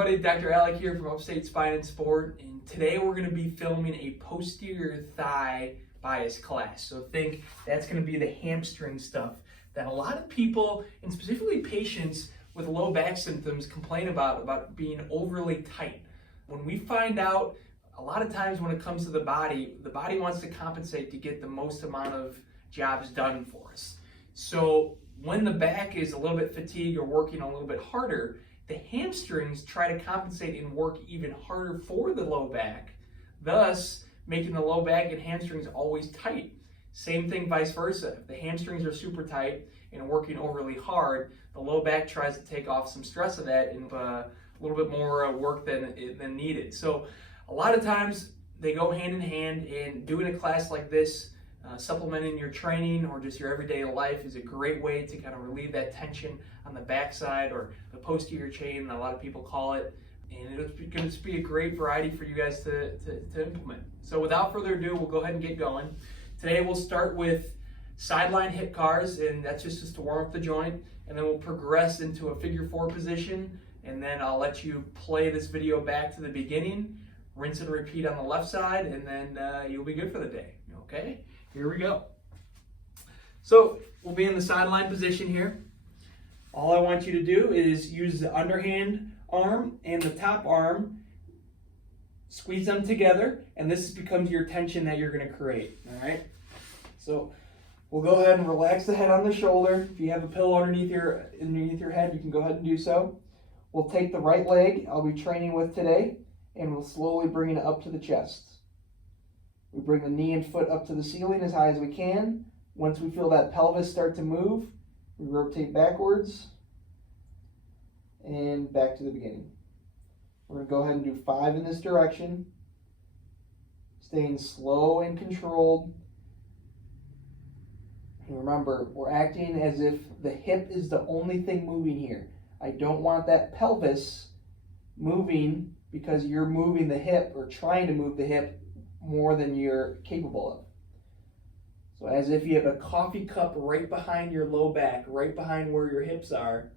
everybody, Dr. Alec here from Upstate Spine Sport, and today we're going to be filming a posterior thigh bias class. So think that's going to be the hamstring stuff that a lot of people, and specifically patients with low back symptoms, complain about being overly tight. When we find out, a lot of times when it comes to the body wants to compensate to get the most amount of jobs done for us. So when the back is a little bit fatigued or working a little bit harder, the hamstrings try to compensate and work even harder for the low back, thus making the low back and hamstrings always tight. Same thing vice versa. If the hamstrings are super tight and working overly hard, the low back tries to take off some stress of that and a little bit more work than needed. So a lot of times they go hand in hand, and doing a class like this, supplementing your training or just your everyday life, is a great way to kind of relieve that tension on the backside, or the posterior chain, a lot of people call it, and it's going to be a great variety for you guys to implement. So without further ado, we'll go ahead and get going. Today we'll start with sideline hip cars, and that's just to warm up the joint, and then we'll progress into a figure 4 position, and then I'll let you play this video back to the beginning, rinse and repeat on the left side, and then you'll be good for the day. Okay, here we go. So we'll be in the sideline position here. All I want you to do is use the underhand arm and the top arm, squeeze them together, and this becomes your tension that you're going to create. All right, so we'll go ahead and relax the head on the shoulder. If you have a pillow underneath your head, you can go ahead and do so. We'll take the right leg I'll be training with today, and we'll slowly bring it up to the chest. We bring the knee and foot up to the ceiling as high as we can. Once we feel that pelvis start to move, we rotate backwards and back to the beginning. We're going to go ahead and do 5 in this direction, staying slow and controlled. And remember, we're acting as if the hip is the only thing moving here. I don't want that pelvis moving because you're moving the hip or trying to move the hip more than you're capable of. So as if you have a coffee cup right behind your low back, right behind where your hips are,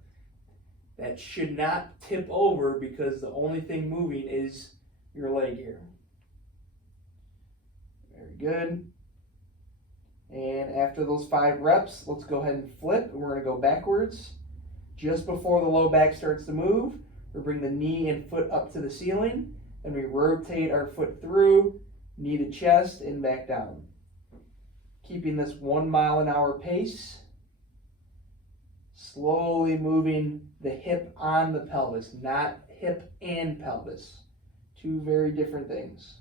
that should not tip over because the only thing moving is your leg here. Very good. And after those 5 reps, let's go ahead and flip, and we're going to go backwards. Just before the low back starts to move, we bring the knee and foot up to the ceiling, and we rotate our foot through, knee to chest, and back down. Keeping this 1 mile an hour pace, slowly moving the hip on the pelvis, not hip and pelvis. 2 very different things.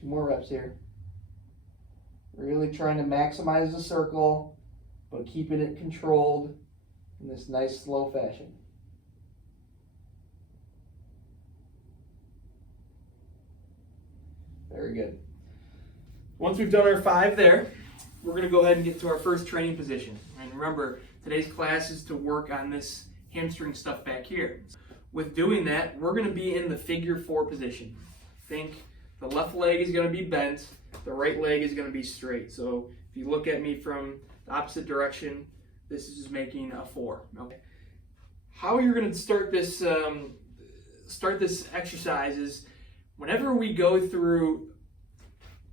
2 more reps here. Really trying to maximize the circle, but keeping it controlled in this nice slow fashion. Very good. Once we've done our 5 there, we're going to go ahead and get to our first training position. And remember, today's class is to work on this hamstring stuff back here. With doing that, we're going to be in the figure 4 position. Think the left leg is going to be bent, the right leg is going to be straight. So if you look at me from the opposite direction, this is just making a 4. Okay. How you're going to start this exercise is, whenever we go through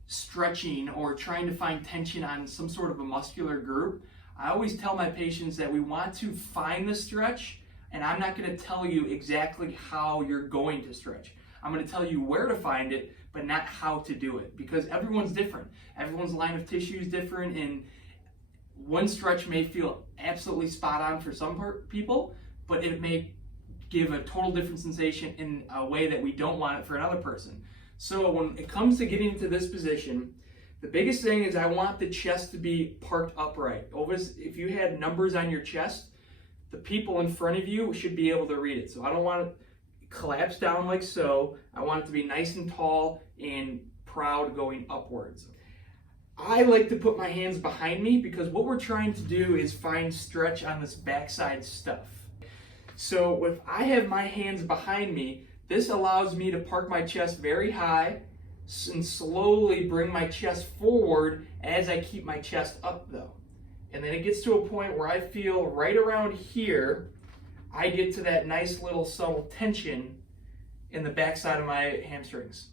stretching or trying to find tension on some sort of a muscular group, I always tell my patients that we want to find the stretch, and I'm not going to tell you exactly how you're going to stretch. I'm going to tell you where to find it, but not how to do it, because everyone's different. Everyone's line of tissue is different, and one stretch may feel absolutely spot on for some people, but it may give a total different sensation in a way that we don't want it for another person. So when it comes to getting into this position, the biggest thing is I want the chest to be parked upright. Always, if you had numbers on your chest, the people in front of you should be able to read it. So I don't want it collapse down like so. I want it to be nice and tall and proud going upwards. I like to put my hands behind me because what we're trying to do is find stretch on this backside stuff. So if I have my hands behind me, this allows me to park my chest very high and slowly bring my chest forward as I keep my chest up though. And then it gets to a point where I feel right around here, I get to that nice little subtle tension in the backside of my hamstrings.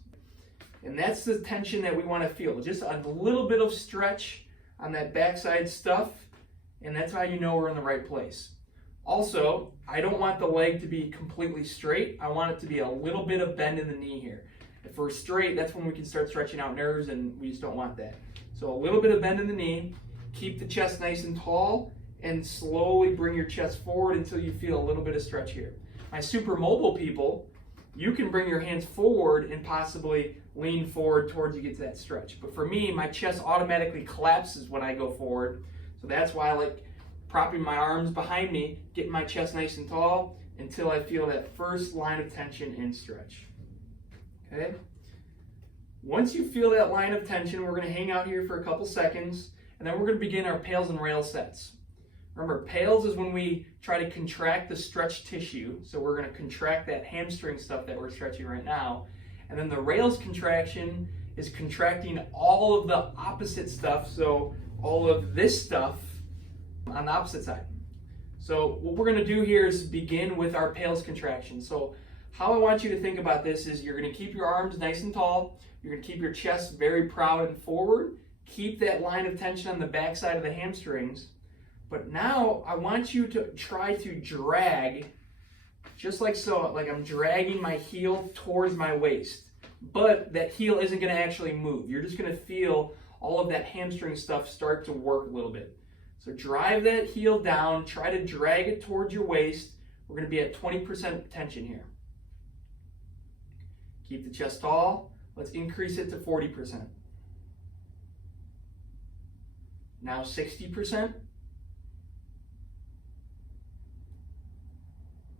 And that's the tension that we want to feel. Just a little bit of stretch on that backside stuff, and that's how you know we're in the right place. Also, I don't want the leg to be completely straight. I want it to be a little bit of bend in the knee here. If we're straight, that's when we can start stretching out nerves, and we just don't want that. So a little bit of bend in the knee, keep the chest nice and tall, and slowly bring your chest forward until you feel a little bit of stretch here. My super mobile people, you can bring your hands forward and possibly lean forward towards you get to that stretch. But for me, my chest automatically collapses when I go forward. So that's why I like propping my arms behind me, getting my chest nice and tall until I feel that first line of tension and stretch. Okay? Once you feel that line of tension, we're going to hang out here for a couple seconds, and then we're going to begin our pails and rails sets. Remember, pails is when we try to contract the stretch tissue. So we're going to contract that hamstring stuff that we're stretching right now. And then the rails contraction is contracting all of the opposite stuff. So all of this stuff on the opposite side. So what we're going to do here is begin with our pails contraction. So how I want you to think about this is you're going to keep your arms nice and tall. You're going to keep your chest very proud and forward. Keep that line of tension on the backside of the hamstrings. But now I want you to try to drag, just like so, like I'm dragging my heel towards my waist. But that heel isn't going to actually move. You're just going to feel all of that hamstring stuff start to work a little bit. So drive that heel down, try to drag it towards your waist. We're going to be at 20% tension here. Keep the chest tall. Let's increase it to 40%. Now 60%.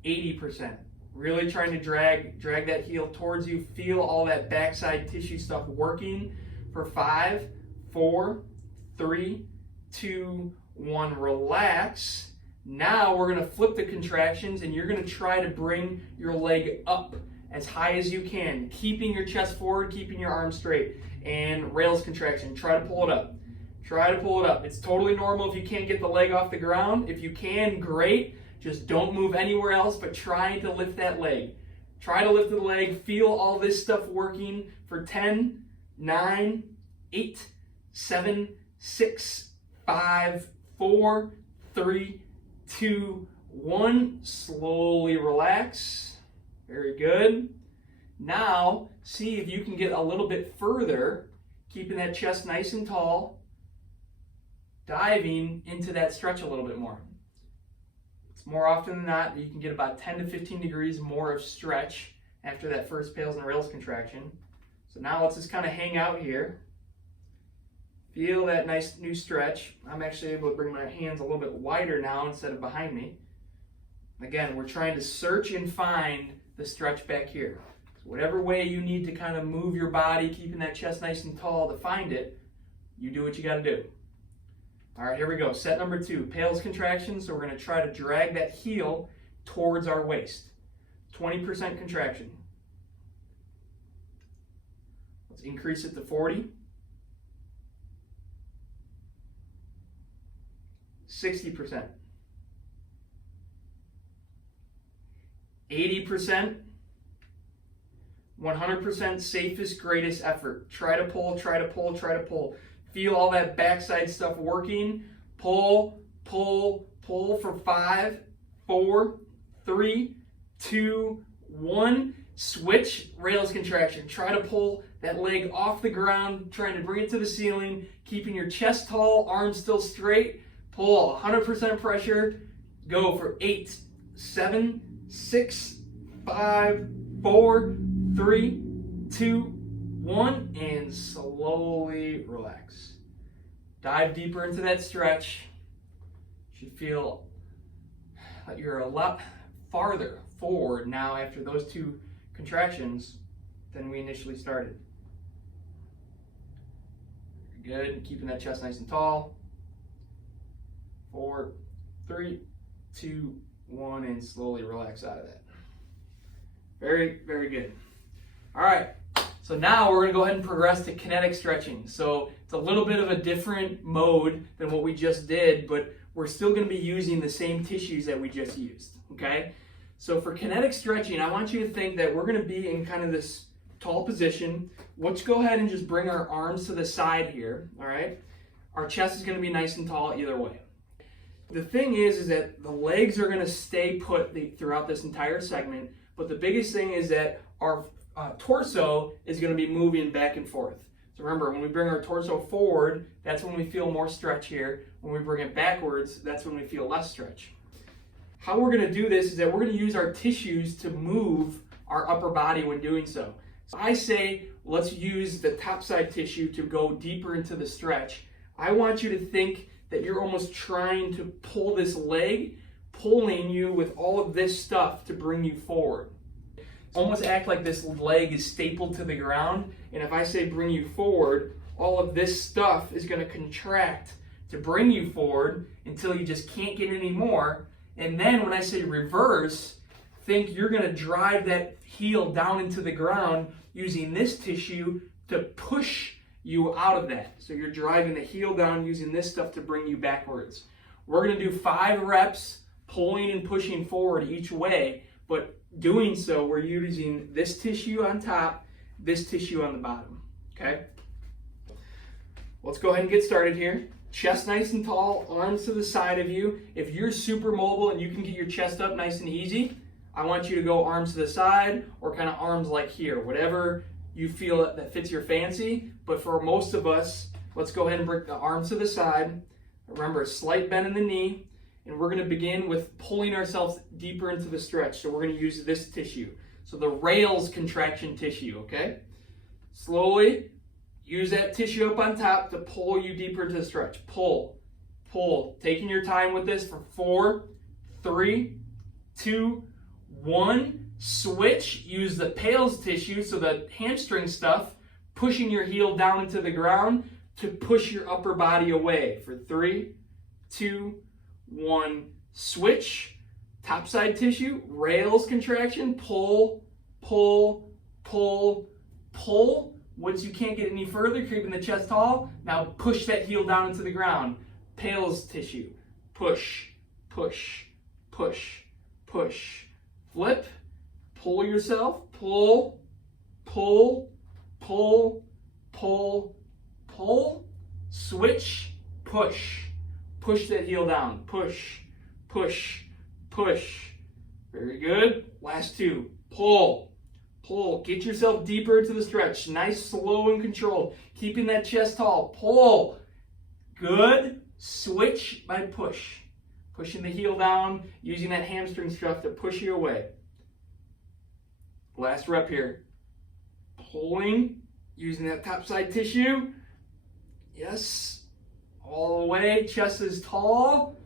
80%. Really trying to drag that heel towards you. Feel all that backside tissue stuff working for 5, 4, 3, 2, 1. Relax. Now we're going to flip the contractions and you're going to try to bring your leg up as high as you can, keeping your chest forward, keeping your arms straight. And rails contraction. Try to pull it up. Try to pull it up. It's totally normal if you can't get the leg off the ground. If you can, great. Just don't move anywhere else, but try to lift that leg. Try to lift the leg. Feel all this stuff working for 10, 9, 8, 7, 6, 5, 4, 3, 2, 1. Slowly relax. Very good. Now, see if you can get a little bit further, keeping that chest nice and tall, diving into that stretch a little bit more. More often than not, you can get about 10 to 15 degrees more of stretch after that first pails and rails contraction. So now let's just kind of hang out here. Feel that nice new stretch. I'm actually able to bring my hands a little bit wider now instead of behind me. Again, we're trying to search and find the stretch back here. So whatever way you need to kind of move your body, keeping that chest nice and tall to find it, you do what you got to do. All right, here we go. Set number 2, pails contraction. So we're going to try to drag that heel towards our waist. 20% contraction. Let's increase it to 40. 60%. 80%. 100% safest, greatest effort. Try to pull, try to pull, try to pull. Feel all that backside stuff working. Pull, pull, pull for 5, 4, 3, 2, 1. Switch, rails contraction. Try to pull that leg off the ground, trying to bring it to the ceiling, keeping your chest tall, arms still straight. Pull 100% pressure. Go for 8, 7, 6, 5, 4, 3, 2, 1, and slowly relax. Dive deeper into that stretch. You should feel that you're a lot farther forward now after those 2 contractions than we initially started. Good, keeping that chest nice and tall. 4, 3, 2, 1, and slowly relax out of that. Very, very good. All right, so now we're gonna go ahead and progress to kinetic stretching. So it's a little bit of a different mode than what we just did, but we're still gonna be using the same tissues that we just used. okay? So for kinetic stretching, I want you to think that we're gonna be in kind of this tall position. Let's go ahead and just bring our arms to the side here, all right? Our chest is gonna be nice and tall either way. The thing is that the legs are gonna stay put throughout this entire segment, but the biggest thing is that our torso is gonna be moving back and forth. So remember, when we bring our torso forward, that's when we feel more stretch here. When we bring it backwards, that's when we feel less stretch. How we're gonna do this is that we're gonna use our tissues to move our upper body when doing so. So I say, let's use the top side tissue to go deeper into the stretch. I want you to think that you're almost trying to pull this leg, pulling you with all of this stuff to bring you forward. Almost act like this leg is stapled to the ground, and if I say bring you forward, all of this stuff is going to contract to bring you forward until you just can't get any more. And then when I say reverse, think you're going to drive that heel down into the ground using this tissue to push you out of that. So you're driving the heel down using this stuff to bring you backwards. We're going to do 5 reps pulling and pushing forward each way, but doing so, we're using this tissue on top, this tissue on the bottom, okay? Let's go ahead and get started here. Chest nice and tall, arms to the side of you. If you're super mobile and you can get your chest up nice and easy, I want you to go arms to the side or kind of arms like here, whatever you feel that fits your fancy. But for most of us, let's go ahead and bring the arms to the side. Remember, a slight bend in the knee. And we're going to begin with pulling ourselves deeper into the stretch. So we're going to use this tissue. So the rails contraction tissue, okay? Slowly use that tissue up on top to pull you deeper into the stretch. Pull, pull. Taking your time with this for 4, 3, 2, 1. Switch. Use the pales tissue, so the hamstring stuff, pushing your heel down into the ground to push your upper body away for 3, 2, 1, switch, top side tissue, rails contraction, pull, pull, pull, pull. Once you can't get any further, keeping the chest tall, now push that heel down into the ground. Pales tissue, push, push, push, push, flip, pull yourself, pull, pull, pull, pull, pull, switch, push. Push that heel down. Push, push, push. Very good. Last 2. Pull, pull. Get yourself deeper into the stretch. Nice, slow, and controlled. Keeping that chest tall. Pull. Good. Switch by push. Pushing the heel down, using that hamstring stuff to push you away. Last rep here. Pulling, using that top side tissue. Yes. All the way, chest is tall.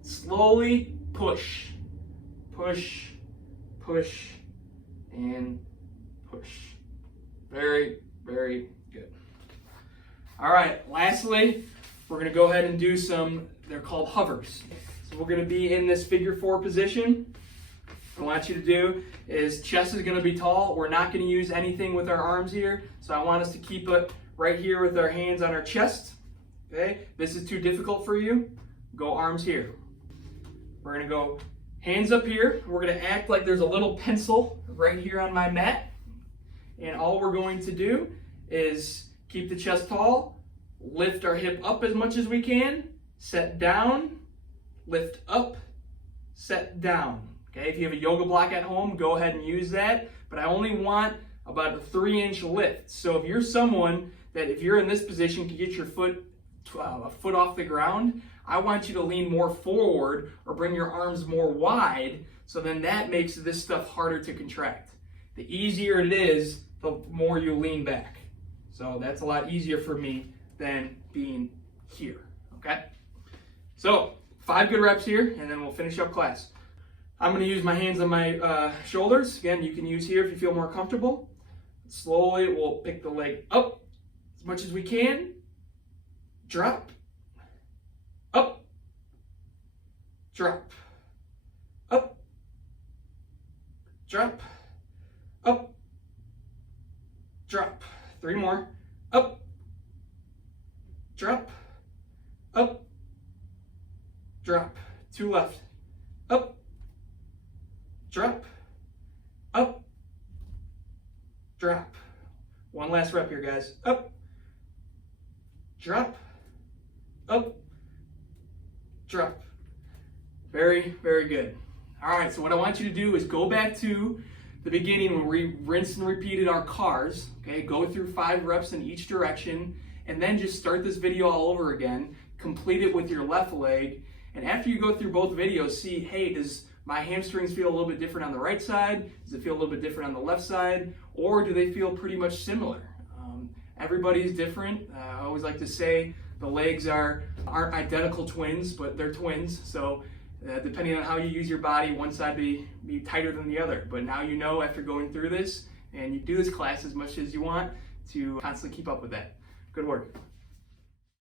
Slowly push, push, push, and push. Very, very good. All right, lastly, we're gonna go ahead and do some, they're called hovers. So we're gonna be in this figure 4 position. What I want you to do is chest is gonna be tall. We're not gonna use anything with our arms here. So I want us to keep it right here with our hands on our chest. Okay, this is too difficult for you, go arms here. We're gonna go hands up here. We're gonna act like there's a little pencil right here on my mat. And all we're going to do is keep the chest tall, lift our hip up as much as we can, set down, lift up, set down. Okay, if you have a yoga block at home, go ahead and use that. But I only want about a 3-inch lift. So if you're someone that if you're in this position can get your foot a foot off the ground, I want you to lean more forward or bring your arms more wide, so then that makes this stuff harder to contract. The easier it is, the more you lean back. So that's a lot easier for me than being here, okay? So 5 good reps here, and then we'll finish up class. I'm gonna use my hands on my shoulders. Again, you can use here if you feel more comfortable. Slowly, we'll pick the leg up as much as we can. Drop, up, drop, up, drop, up, drop. 3 more. Up, drop, up, drop. 2 left. Up, drop, up, drop. One last rep here, guys. Up, drop, up, drop. Very, very good. All right, so what I want you to do is go back to the beginning when we rinsed and repeated our cars, okay? Go through 5 reps in each direction, and then just start this video all over again, complete it with your left leg, and after you go through both videos, see, hey, does my hamstrings feel a little bit different on the right side? Does it feel a little bit different on the left side? Or do they feel pretty much similar? Everybody's different. I always like to say the legs aren't identical twins, but they're twins. So depending on how you use your body, one side be tighter than the other. But now you know after going through this, and you do this class as much as you want, to constantly keep up with that. Good work.